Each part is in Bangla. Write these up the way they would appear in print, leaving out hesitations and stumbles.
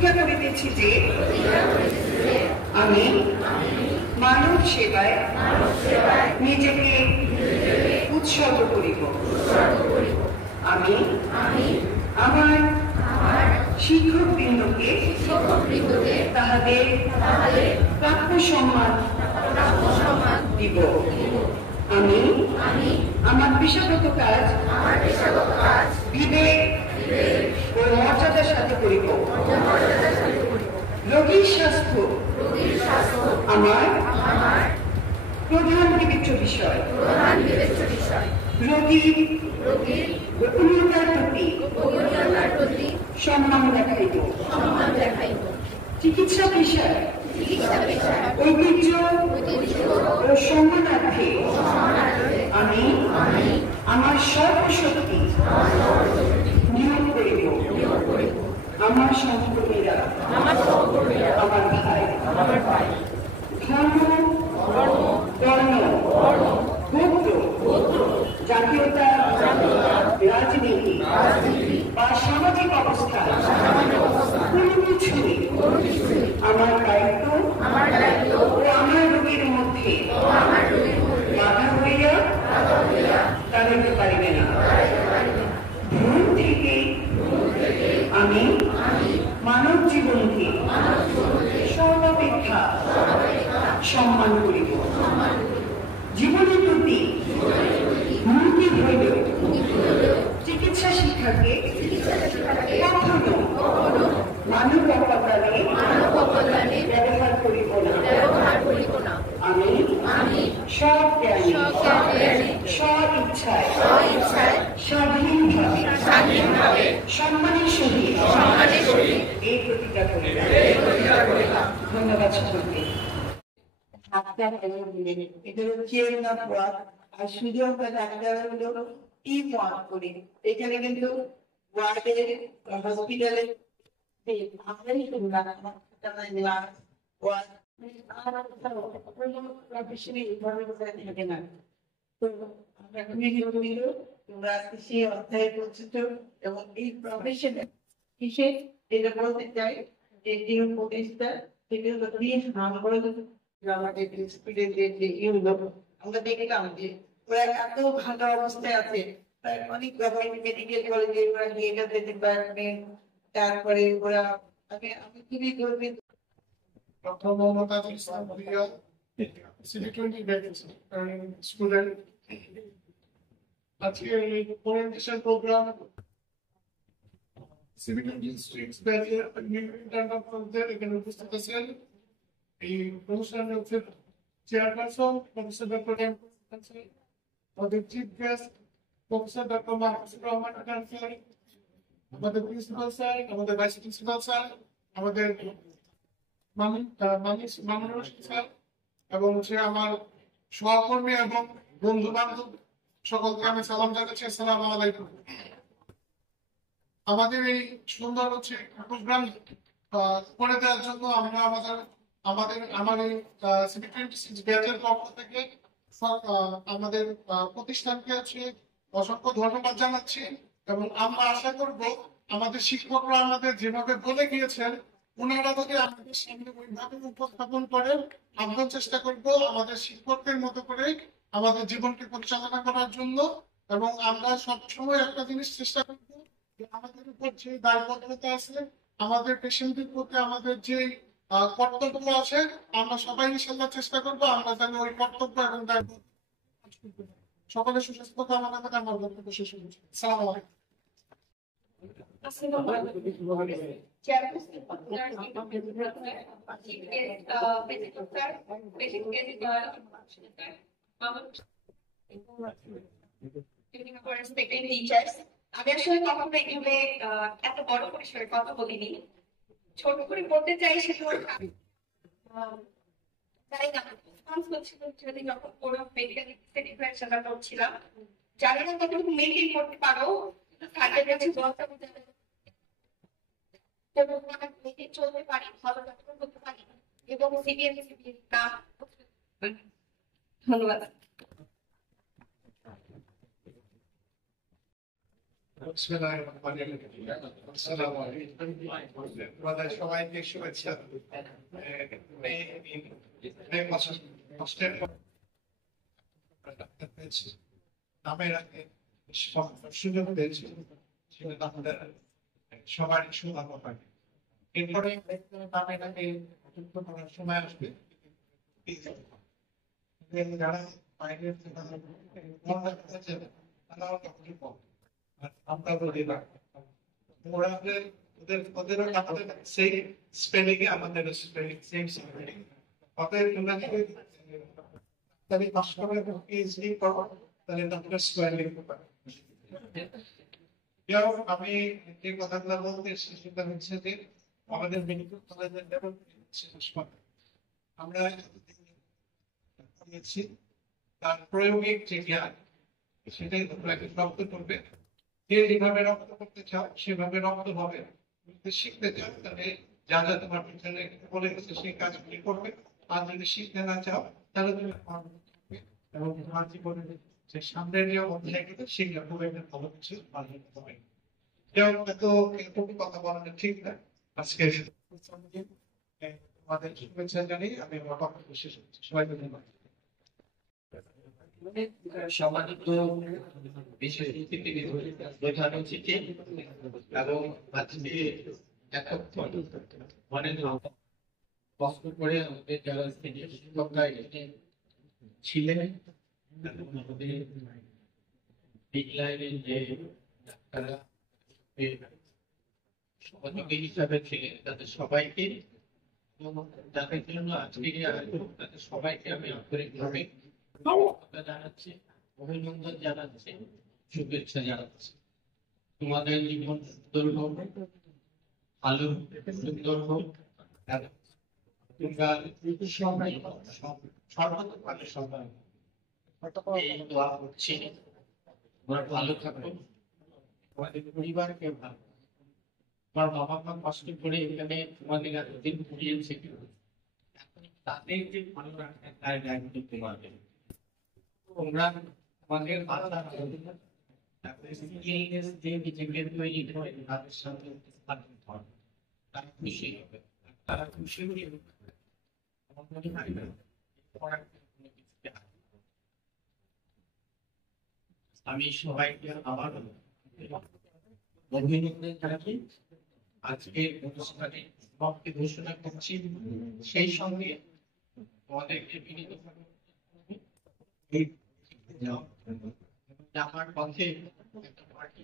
প্রতিজ্ঞা করিতেছি যে আমি মানব সেবায় নিজেকে উৎসর্গ করিব। আমি আমার শিক্ষকবৃন্দকে তাহাদের প্রাপ্য সম্মান দিব। আমি আমার পেশাগত কাজ বিবেক ও মর্যাদার সাথে করিব। রোগীর স্বাস্থ্য আমার প্রধান বিবেচ্য বিষয়। রোগীর গোপনীয়তার প্রতি সম্মান দেখাইব। চিকিৎসা পেশায় ঐতিহ্য ও সম্মানার্থে আমি আমার সর্বশক্তি নিয়োগ করিব। আমার সহকর্মীরা, আমার ভাই, ধর্ম, বর্ণ, গোত্র, জাতীয়তা, রাজনীতি বা সামাজিক অবস্থা কোনো কিছুই আমার দায়িত্ব ও আমার রোগীর মধ্যে বাধা হইয়া দাঁড়াইতে পারিবে না। ভ্রূণ থেকে আমি মানব জীবনকে সর্বাপেক্ষা সম্মান করিব। জীবনের প্রতি হুমকি হইল চিকিৎসা শিক্ষাকে কখনো মানব অপরাধে ব্যবহার করিব না। আমি সব জ্ঞানী সব ইচ্ছায় স্বাধীনভাবে সম্মানের সহিত এই প্রতিজ্ঞা করিলাম। ধন্যবাদ সকলকে। আর সুযোগ ডাক্তার হলো টিম ওয়ার্ক করি। এখানে কিন্তু ওয়ার্ডের হসপিটালে থাকে না। তো তোমরা সেই অধ্যায়ে পরিচিত এবং এই প্রফেশনে কিসে যেটা বলতে চাই যে যে উপদেশটা সেটা হলো আমাদের স্টুডেন্টদের যে ইউলো আমরা দেখলাম যে ওরা এত ভালো অবস্থায় আছে। অনেক মেডিকেল কলেজে ওরা ডিপার্টমেন্ট, তারপরে ওরা আমি খুবই গর্বিত। স্টুডেন্ট আজকে এই ওরিয়েন্টেশন প্রোগ্রাম এখানে উপস্থিত আছেন এই অনুষ্ঠানের চেয়ারপারসন প্রফেসর ডক্টর এম আমাদের chief guest professor doctor Mahfuzur Rahman sir, আমাদের প্রিন্সিপাল স্যার, আমাদের ভাইস প্রিন্সিপাল স্যার, আমাদের মামুনুর স্যার এবং আমার সহকর্মী এবং বন্ধু বান্ধব সকলকে আমি সালাম জানাচ্ছি। আসসালামু আলাইকুম। আমাদের এই সুন্দর প্রোগ্রাম করে দেওয়ার জন্য আমরা আমার এই CP26 ব্যাচের পক্ষ থেকে আমাদের প্রতিষ্ঠানকে অসংখ্য ধন্যবাদ জানাচ্ছি এবং আমরা আশা করব আমাদের শিক্ষকরা আমাদের যেভাবে বলে গিয়েছেন ওনারা যদি আমাদের সামনে ওইভাবে উপস্থাপন করেন আমরা চেষ্টা করব আমাদের শিক্ষকদের মতো করে আমাদের জীবনকে পরিচালনা করার জন্য। এবং আমরা সবসময় একটা জিনিস চেষ্টা করব যে আমাদের উপর যে দায়বদ্ধতা আছে, আমাদের পেশেন্টের প্রতি আমাদের যে কর্তব্য আছে, আমরা সবাই ইনশাআল্লাহ চেষ্টা করব আমরা যেন ওই কর্তব্য এবং দায়বদ্ধতা সকলের সুস্বাস্থ্য কামনা করে আমার বক্তব্য শেষ করছি। আসসালামু আলাইকুম। আমি আসলে কখনো এইভাবে এত বড় পরিসরে কথা বলিনি। ছোট করে বলতে চাই সেটা করছিলাম যারা না কতটুকু মেনটেন করতে পারো তাদের কাছে চলতে পারি, ভালো করতে পারি এবং ধন্যবাদ। আমাদের সবাইকে শুভেচ্ছা। অনেক বছর কষ্টের পর পেয়েছি, নামের আগে সুযোগ পেয়েছি, সেটা আমাদের সবারই সৌভাগ্য হয়। এরপরে নামের আগে যুক্ত করার সময় আসবে, যারা বাইরের মনে করেছে তারাও তখনই কম, আর আমরা বলি না ওরা ওদেরও আমাদের সেই স্পেলিং এ আমাদের স্পেলিং সেম স্পেলিং। অতএব তোমরা যদি তাহলে মাস্টার পিএইচডি করো তাহলে তোমরা স্কয়ার লিখতে পারো। আমি যে কথাগুলো বলতে এসেছি সেটা হচ্ছে যে আমাদের মেডিকেল কলেজের ডেভেলপমেন্ট আমরা দিয়েছি, তার প্রয়োগিক যে জ্ঞান সেটাই তোমরা রপ্ত করবে। যে যেভাবে রপ্ত করতে চাও সেভাবে রপ্ত হবে। যদি শিখতে চাও তাহলে যা যা তোমার পিছনে বলে গেছে সেই কাজগুলি করবে, আর যদি শিখতে না চাও তাহলে তুমি এবং তোমার জীবনে যে সামনের যে অধ্যায়গুলো সেগুলো খুব একটা ভালো কিছু বানিয়ে হবে। যেমন এত এরকম কথা বলাটা ঠিক না। আজকে তোমাদের শুভেচ্ছা জানিয়ে আমি আমার বক্তব্য শেষ করছি। সবাইকে ধন্যবাদ। সম্মানিত বিশেষ অতিথি প্রধান অতিথি এবং আজকে এতক্ষণ অনেক কষ্ট করে আমাদের যারা শিক্ষকরা এখানে ছিলেন এবং আমাদের বিজ্ঞানের যে ডাক্তাররা সহযোগী হিসাবে ছিলেন তাদের সবাইকে যাদের জন্য আজকে তাদের সবাইকে আমি আন্তরিকভাবে জানাচ্ছি, অভিনন্দন জানাচ্ছি, শুভেচ্ছা জানাচ্ছি। তোমাদের জীবন সুন্দর হোক, ভালো সুন্দর হোক, তোমরা সর্বতোভাবে সবাই এই দোয়া করছি তোমরা ভালো থাকো, তোমাদের পরিবারকে ভালো। তোমার বাবা মা কষ্ট করে এখানে তোমাদের এতদিন পড়িয়েছে, তাদের যে ভালো রাখার তার দায়িত্ব তোমাদের। তোমরা আমাদের বাধা যে নিজেকে তৈরি করে তাদের সাথে তারা খুশি হবে, তারা খুশি হয়ে আমার মনে হয় না আমি সবাইকে আবার অভিনন্দন জানাই। আজকে অনুষ্ঠানে সমাপ্তি ঘোষণা করছি, সেই সঙ্গে আমাদেরকে বিনীতভাবে আমার পথে একটা পার্টি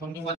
ধন্যবাদ।